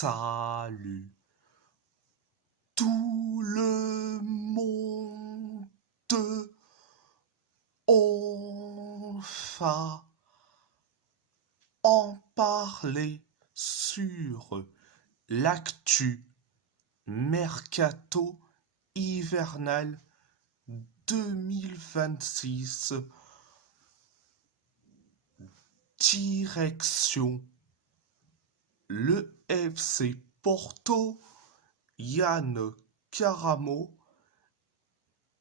Salut tout le monde, on va en parler sur l'actu mercato hivernal 2026, direction le FC Porto. Yann Karamoh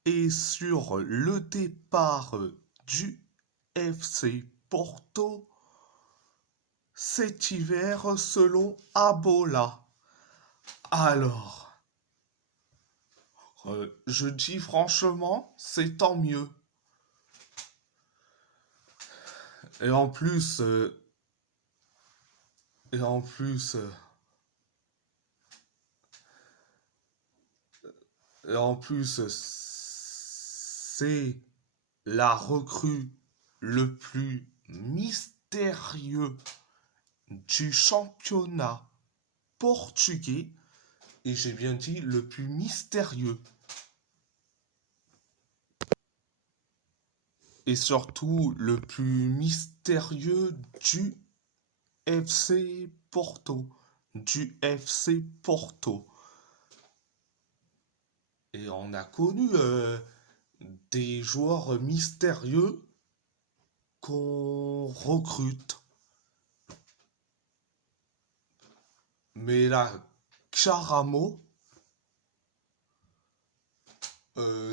est sur le départ du FC Porto cet hiver selon Abola. Alors, je dis franchement, c'est tant mieux. Et en plus, et en plus, et en plus, c'est la recrue le plus mystérieux du championnat portugais, et j'ai bien dit le plus mystérieux. Et surtout le plus mystérieux du FC Porto. Du FC Porto. Et on a connu des joueurs mystérieux qu'on recrute. Mais là, Karamoh,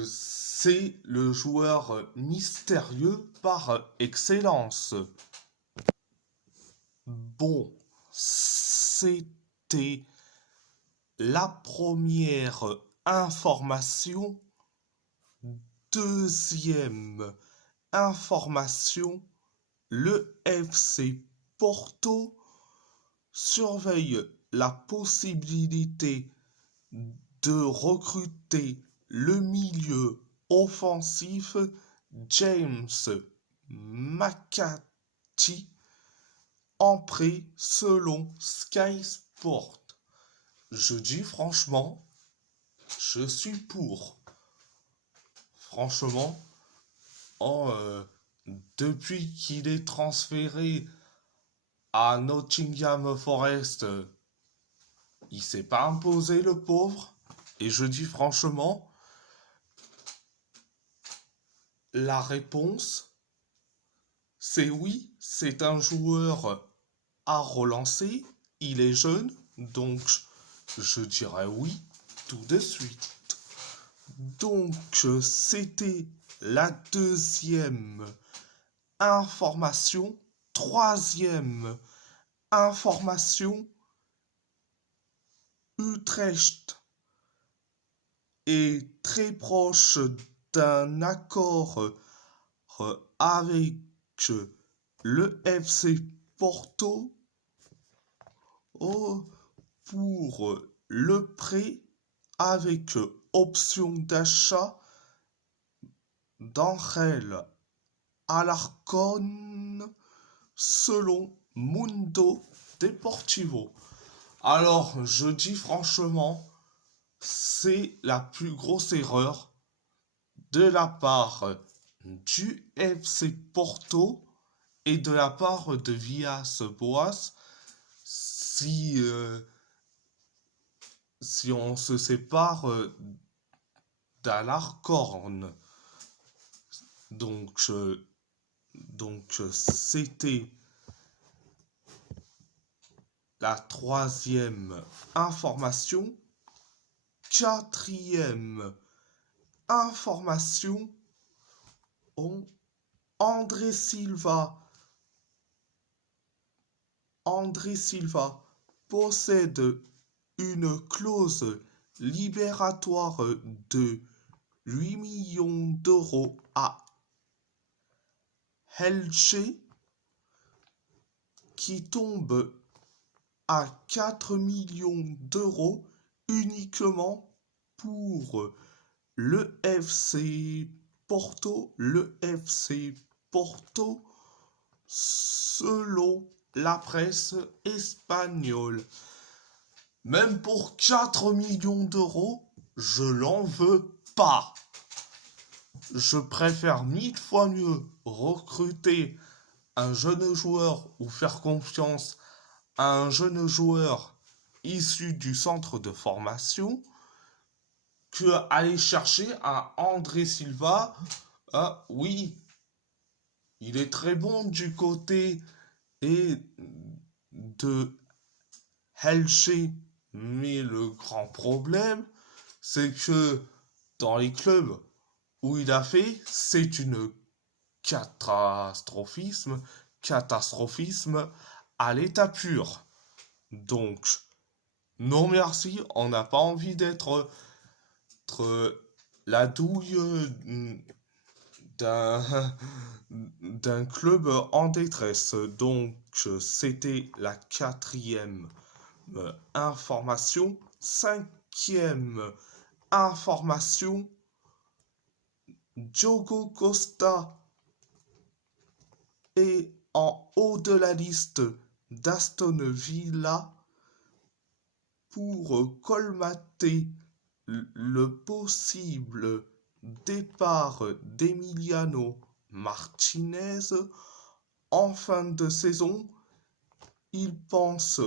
c'est le joueur mystérieux par excellence. Bon, c'était la première information. Deuxième information, le FC Porto surveille la possibilité de recruter le milieu offensif James McAtee en prêt selon Sky Sport. Je dis franchement, je suis pour. Franchement, depuis qu'il est transféré à Nottingham Forest, il s'est pas imposé le pauvre. Et je dis franchement, la réponse, c'est oui, c'est un joueur à relancer. Il est jeune, donc je dirais oui tout de suite. Donc c'était la deuxième information. Troisième information, Utrecht est très proche d'un accord avec le FC Porto pour le prêt avec option d'achat d'Angel Alarcón selon Mundo Deportivo. Alors, je dis franchement, c'est la plus grosse erreur de la part du FC Porto et de la part de Villas-Boas si on se sépare d'Alarcón. Donc c'était la troisième information. Quatrième information, André Silva possède une clause libératoire de 8 millions d'euros à Elche, qui tombe à 4 millions d'euros uniquement pour le FC Porto. Le FC Porto, selon la presse espagnole. Même pour 4 millions d'euros, je l'en veux pas. Je préfère 1000 fois mieux recruter un jeune joueur ou faire confiance à un jeune joueur issu du centre de formation que aller chercher un André Silva. Ah oui, il est très bon du côté et de Helche, mais le grand problème, c'est que dans les clubs où il a fait, c'est une catastrophisme à l'état pur. Donc, non merci, on n'a pas envie d'être la douille d'un club en détresse. Donc, c'était la 4e information. 5e information, Diogo Costa est en haut de la liste d'Aston Villa pour colmater le possible départ d'Emiliano Martinez en fin de saison. Il pense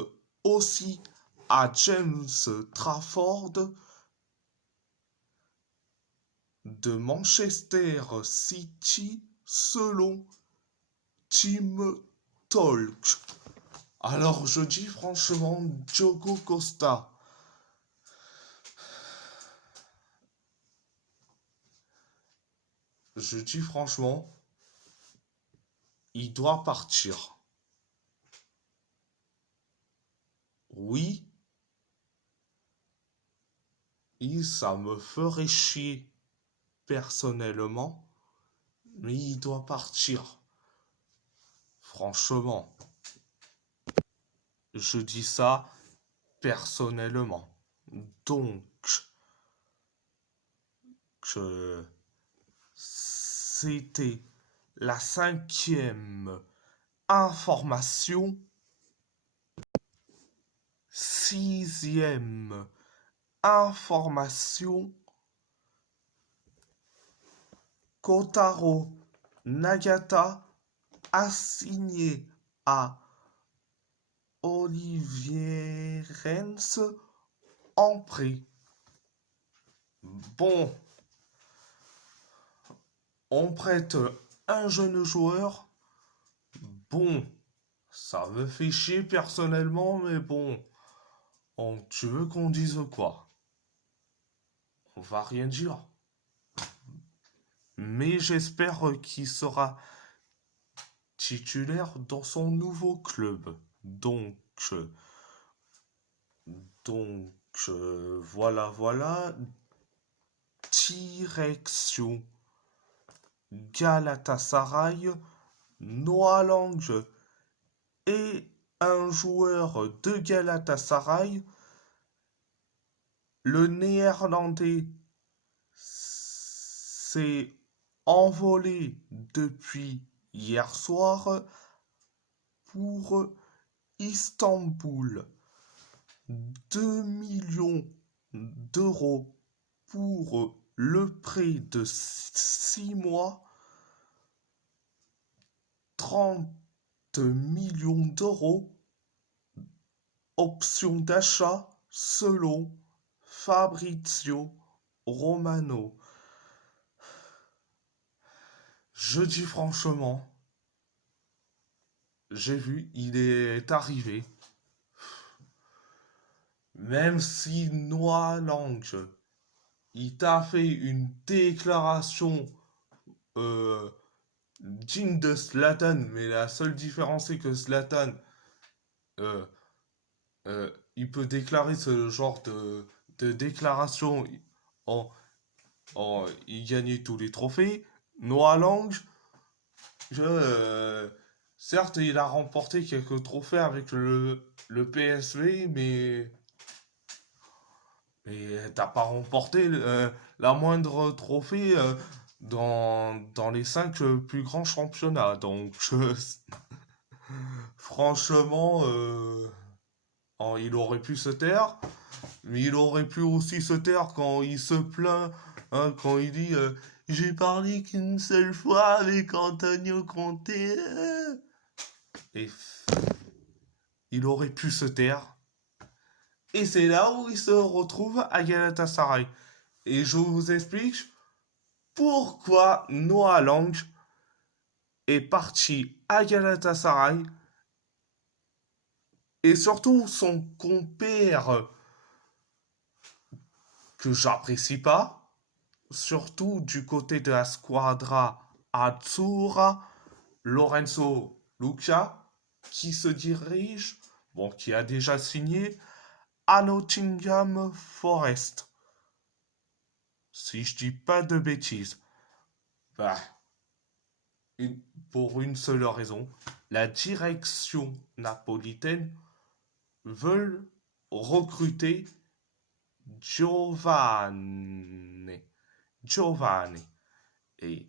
aussi à James Trafford de Manchester City selon Team Talk. Alors je dis franchement, Diogo Costa, je dis franchement, il doit partir. Oui, et ça me ferait chier personnellement, mais il doit partir. Franchement, je dis ça personnellement. Donc, c'était la 5e information. 6e information, Kotaro Nagata a signé à Olivier Rennes en prêt. Bon, on prête un jeune joueur. Bon, ça me fait chier personnellement, mais bon, tu veux qu'on dise quoi? On va rien dire. Mais j'espère qu'il sera titulaire dans son nouveau club. Donc, voilà. Direction Galatasaray, Noah Lang est un joueur de Galatasaray. Le néerlandais s'est envolé depuis hier soir pour Istanbul. 2 millions d'euros pour le prêt de 6 mois. 30 millions d'euros option d'achat selon Fabrizio Romano. Je dis franchement, j'ai vu, il est arrivé. Même si Noah Lang, il t'a fait une déclaration digne de Zlatan, mais la seule différence c'est que Zlatan, euh, il peut déclarer ce genre de déclaration il gagnait tous les trophées. Noah Lang, certes, il a remporté quelques trophées avec le PSV, mais t'as pas remporté la moindre trophée dans les 5 plus grands championnats. Donc, franchement, Oh, il aurait pu se taire, mais il aurait pu aussi se taire quand il se plaint, hein, quand il dit j'ai parlé qu'une seule fois avec Antonio Conte. Et il aurait pu se taire. Et c'est là où il se retrouve à Galatasaray. Et je vous explique pourquoi Noah Lang est parti à Galatasaray et surtout son compère que j'apprécie pas, surtout du côté de la squadra Azzurra, Lorenzo Luca, qui se dirige, bon, qui a déjà signé à Nottingham Forest. Si je dis pas de bêtises. Bah, pour une seule raison, la direction napolitaine veut recruter Giovanni. Giovanni. Et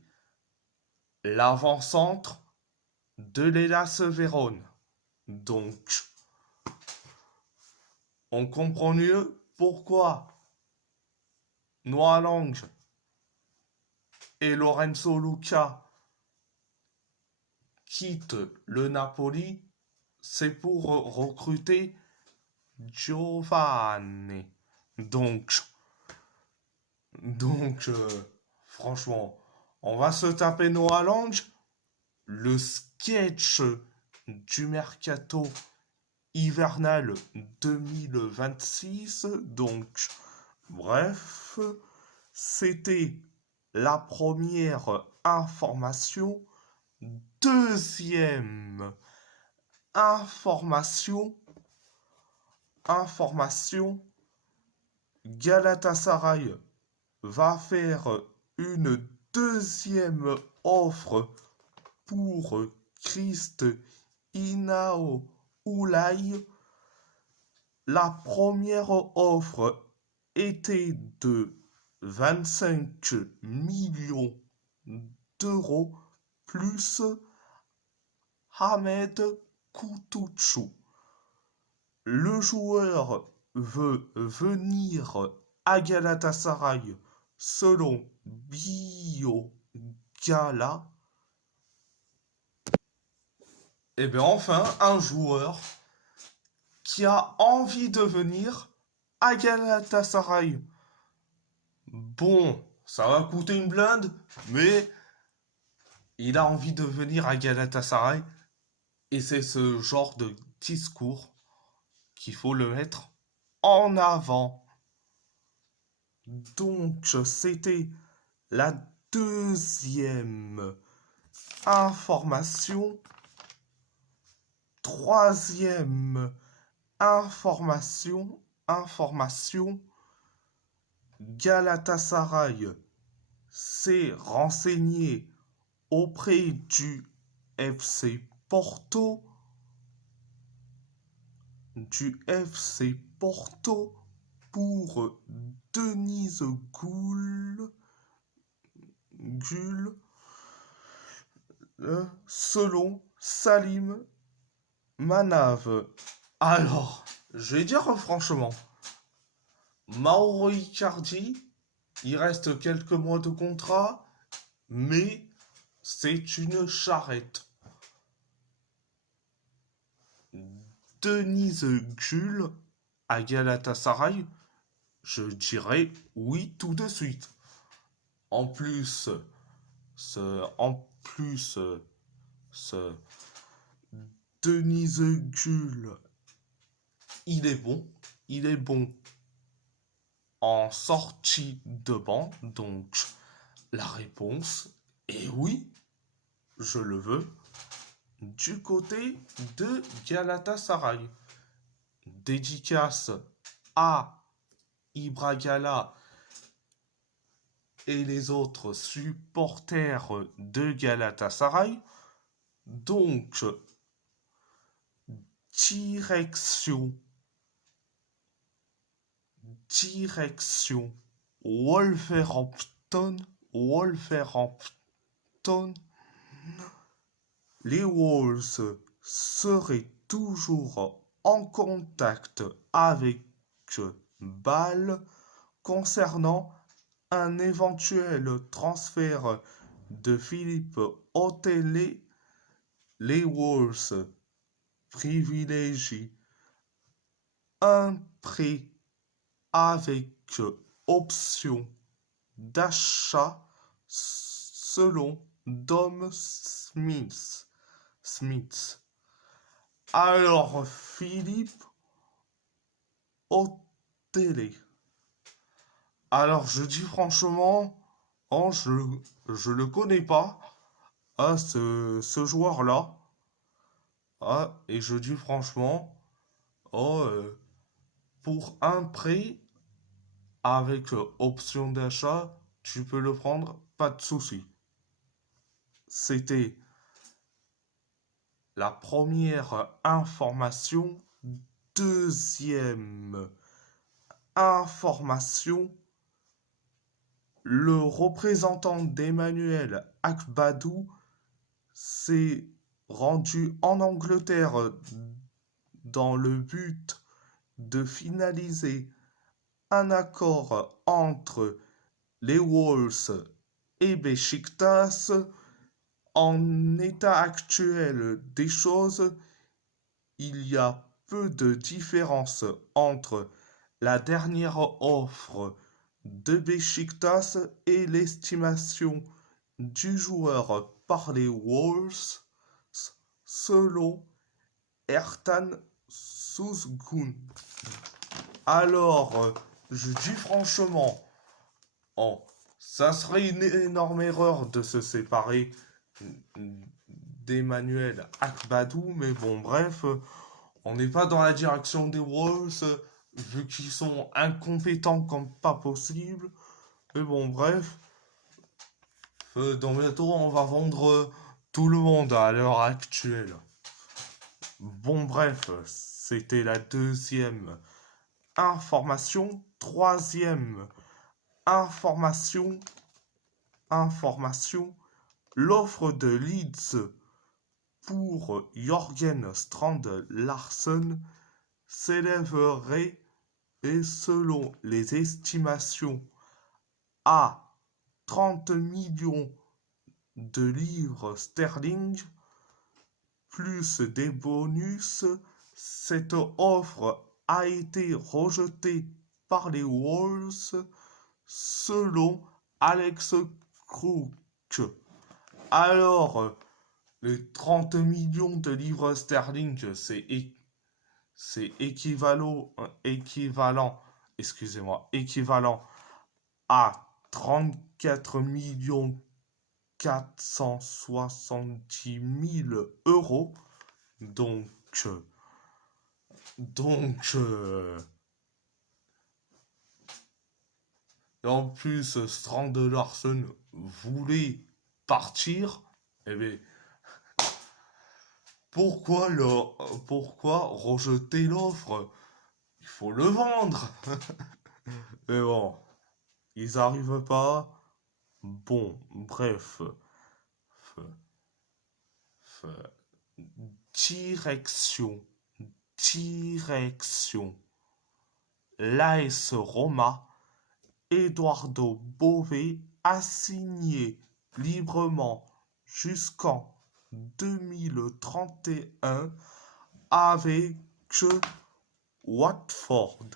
l'avant-centre de l'Hellas Vérone. Donc, on comprend mieux pourquoi Noah Lang et Lorenzo Luca quittent le Napoli, c'est pour recruter Giovanni. Donc, franchement, on va se taper Noah Lang, le sketch du mercato hivernal 2026. Donc, bref, c'était la première information. Deuxième information, Galatasaray va faire une deuxième offre pour Christ Inao Oulay. La première offre était de 25 millions d'euros plus Ahmed Kutucu. Le joueur veut venir à Galatasaray selon BioGala. Et bien enfin, un joueur qui a envie de venir à Galatasaray. Bon, ça va coûter une blinde, mais il a envie de venir à Galatasaray. Et c'est ce genre de discours qu'il faut le mettre en avant. Donc, c'était la deuxième information. Troisième information. Galatasaray s'est renseigné auprès du FC Porto. Pour Denise Goul, selon Salim Manave. Alors, je vais dire franchement, Mauro Icardi, il reste quelques mois de contrat, mais c'est une charrette. Denise Gull à Galatasaray, je dirais oui tout de suite. En plus, Denise Gull, il est bon en sortie de banc, donc la réponse est oui, je le veux. Du côté de Galatasaray, dédicace à Ibragala et les autres supporters de Galatasaray. Donc, direction Wolverhampton. Les Wolves seraient toujours en contact avec Bâle concernant un éventuel transfert de Philippe Othellet. Les Wolves privilégient un prêt avec option d'achat selon Dom Smith. Alors, Philippe Othellet. Alors, je dis franchement, oh, je le connais pas, ce joueur-là. Et je dis franchement, oh, pour un prêt avec option d'achat, tu peux le prendre, pas de souci. C'était la première information. Deuxième information, le représentant d'Emmanuel Akbadou s'est rendu en Angleterre dans le but de finaliser un accord entre les Wolves et Beşiktaş. En état actuel des choses, il y a peu de différence entre la dernière offre de Beşiktaş et l'estimation du joueur par les Wolves, selon Ertan Suzgun. Alors, je dis franchement, oh, ça serait une énorme erreur de se séparer d'Emmanuel Akbadou, mais bon, bref, on n'est pas dans la direction des Wolves, vu qu'ils sont incompétents comme pas possible. Mais bon, bref, dans bientôt, on va vendre tout le monde à l'heure actuelle. Bon, bref, c'était la deuxième information. Troisième information, l'offre de Leeds pour Jørgen Strand Larsen s'élèverait, et selon les estimations, à 30 millions de livres sterling, plus des bonus. Cette offre a été rejetée par les Wolves, selon Alex Crook. Alors, les 30 millions de livres sterling, c'est équivalent à 34 millions 470 000 euros. Donc, en plus, Strand Larsen voulait partir. Eh bien, pourquoi rejeter l'offre? Il faut le vendre. Mais bon, ils n'arrivent pas. Bon, bref. Direction. L'AS Roma. Eduardo Bové a signé librement jusqu'en 2031 avec Watford.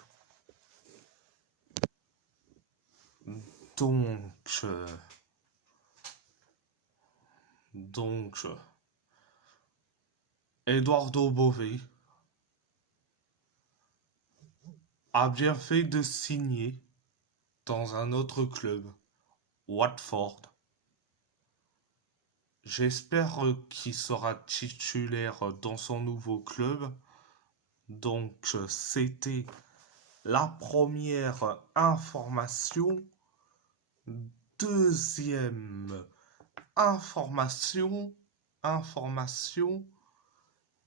Donc, Eduardo Bové a bien fait de signer dans un autre club, Watford. J'espère qu'il sera titulaire dans son nouveau club. Donc, c'était la première information. Deuxième information,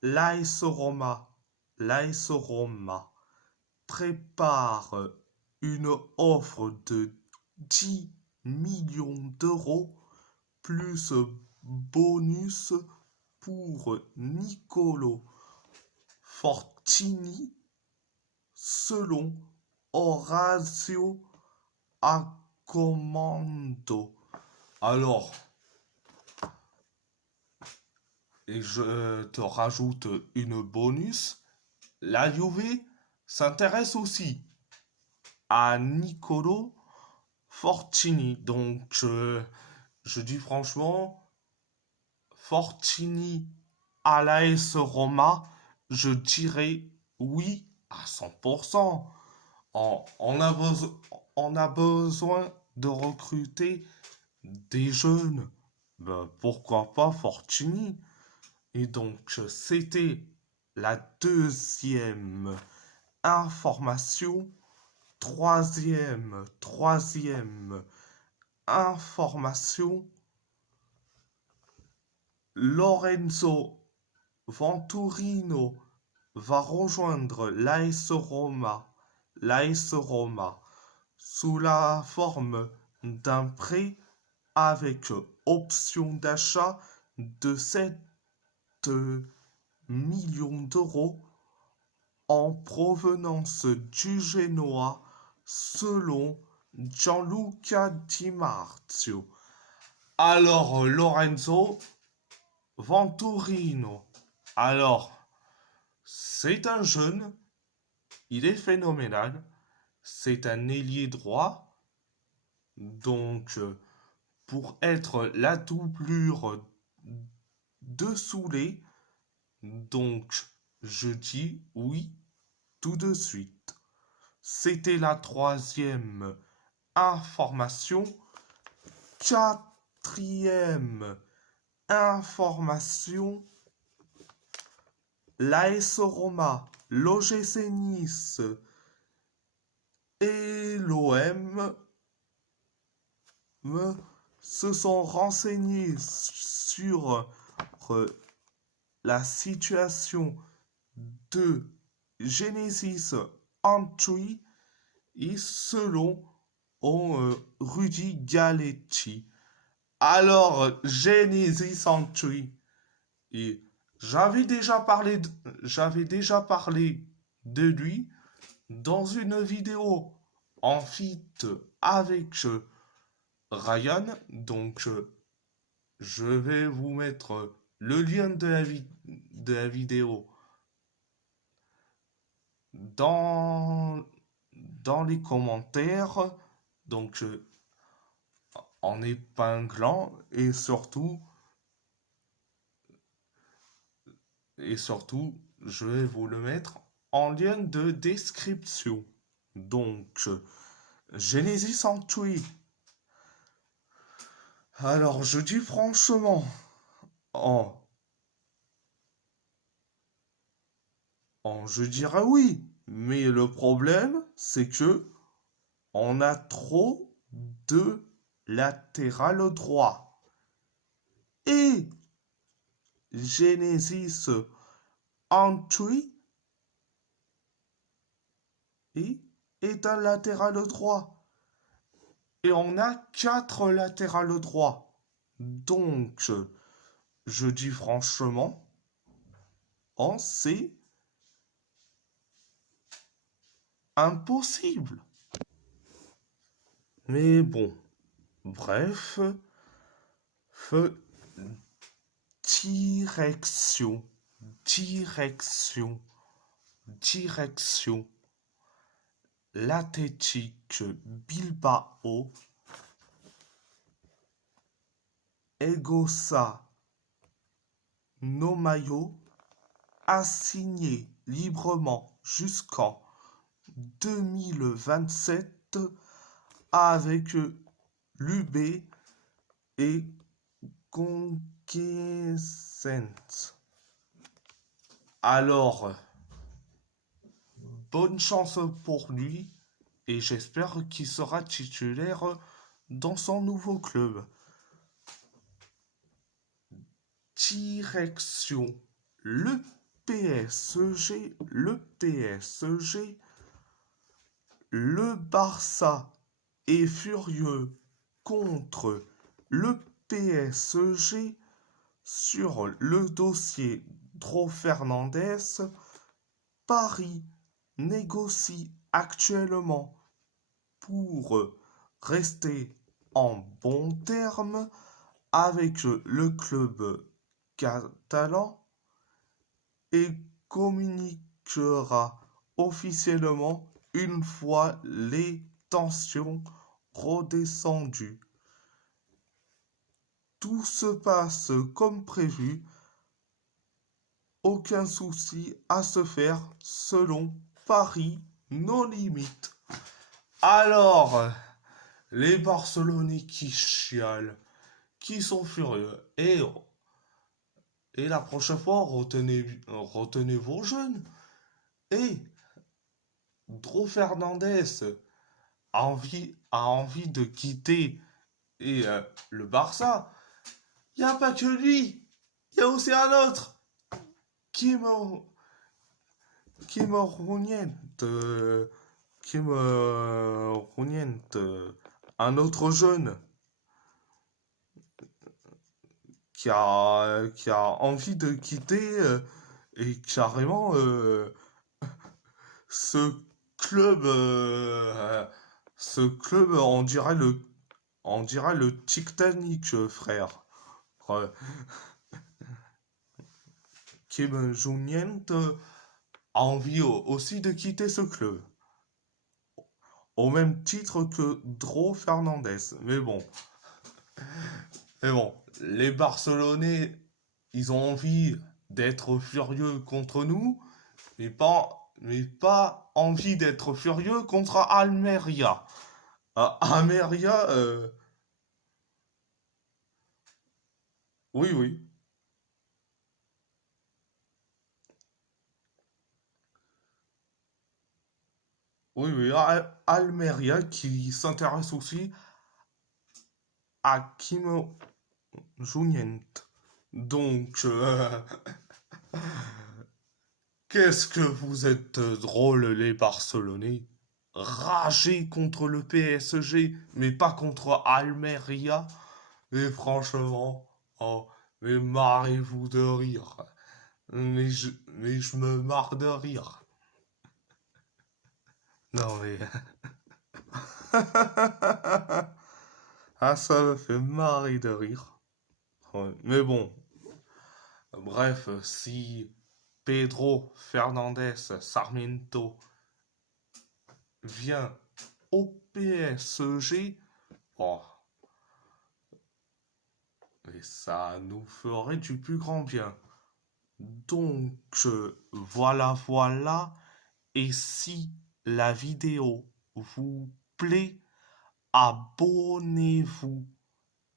l'AS Roma prépare une offre de 10 millions d'euros plus bonus pour Nicolo Fortini selon Orazio Accomando. Alors, et je te rajoute une bonus, la Juve s'intéresse aussi à Niccolò Fortini. Donc, je dis franchement, Fortini à l'AS Roma, je dirais oui à 100%. On a besoin de recruter des jeunes. Ben, pourquoi pas Fortini? Et donc, c'était la deuxième information. Troisième information. Lorenzo Venturino va rejoindre l'AS Roma, sous la forme d'un prêt avec option d'achat de 7 millions d'euros en provenance du Genoa selon Gianluca Di Marzio. Alors, Lorenzo Venturino. Alors, c'est un jeune, il est phénoménal, c'est un ailier droit, donc pour être la doublure de Soulé, donc je dis oui tout de suite. C'était la troisième information. Quatrième information. L'AS Roma, l'OGC Nice et l'OM se sont renseignés sur la situation de Genesis Antwi et selon Rudy Galletti. Alors, Genesis Antwi, et j'avais déjà parlé de lui dans une vidéo en feat avec Ryan. Donc, je vais vous mettre le lien de la vidéo dans les commentaires. Donc, en épinglant et surtout, je vais vous le mettre en lien de description. Donc, Genesis Antwi. Alors, je dis franchement, je dirais oui, mais le problème, c'est que on a trop de latéral droit. Et Genesis Antwi est un latéral droit. Et on a 4 latérales droits. Donc, je dis franchement, c'est impossible. Mais bon, bref, direction l'Athletic Bilbao. Egosa Nomayo a signé librement jusqu'en 2027 avec l'UB et Conquescent. Alors, bonne chance pour lui et j'espère qu'il sera titulaire dans son nouveau club. Direction le PSG. Le Barça est furieux contre le PSG sur le dossier Dro Fernandez. Paris négocie actuellement pour rester en bons termes avec le club catalan et communiquera officiellement une fois les tensions redescendues. Tout se passe comme prévu, aucun souci à se faire selon Paris, nos limites. Alors, les Barcelonais qui chialent, qui sont furieux, et la prochaine fois, retenez vos jeunes. Et Dro Fernandez a envie de quitter le Barça. Il n'y a pas que lui, il y a aussi un autre qui me reviennent, un autre jeune qui a envie de quitter et carrément ce club, on dirait le Titanic, frère. Ouais. Kim Jong-un a envie aussi de quitter ce club, au même titre que Dro Fernandez. Mais bon, les Barcelonais, ils ont envie d'être furieux contre nous, mais pas envie d'être furieux contre Almeria. Almeria, oui, oui. Oui, oui, Almeria qui s'intéresse aussi à Kim Jong-un. Donc, qu'est-ce que vous êtes drôles, les Barcelonais. Rager contre le PSG, mais pas contre Almeria. Mais franchement, oh, mais marrez-vous de rire. Mais je me marre de rire. Non, mais. Ah, ça me fait marrer de rire. Ouais, mais bon, bref, si Pedro Fernandez Sarmiento vient au PSG, bon, et ça nous ferait du plus grand bien. Donc, voilà, voilà. Et si la vidéo vous plaît, abonnez-vous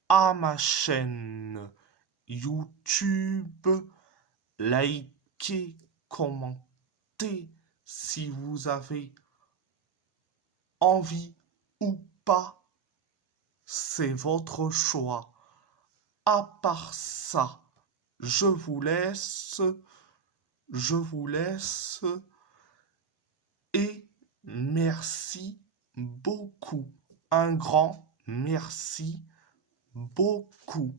à ma chaîne YouTube, likez, commentez si vous avez envie ou pas, c'est votre choix. À part ça, je vous laisse et merci beaucoup. Un grand merci beaucoup.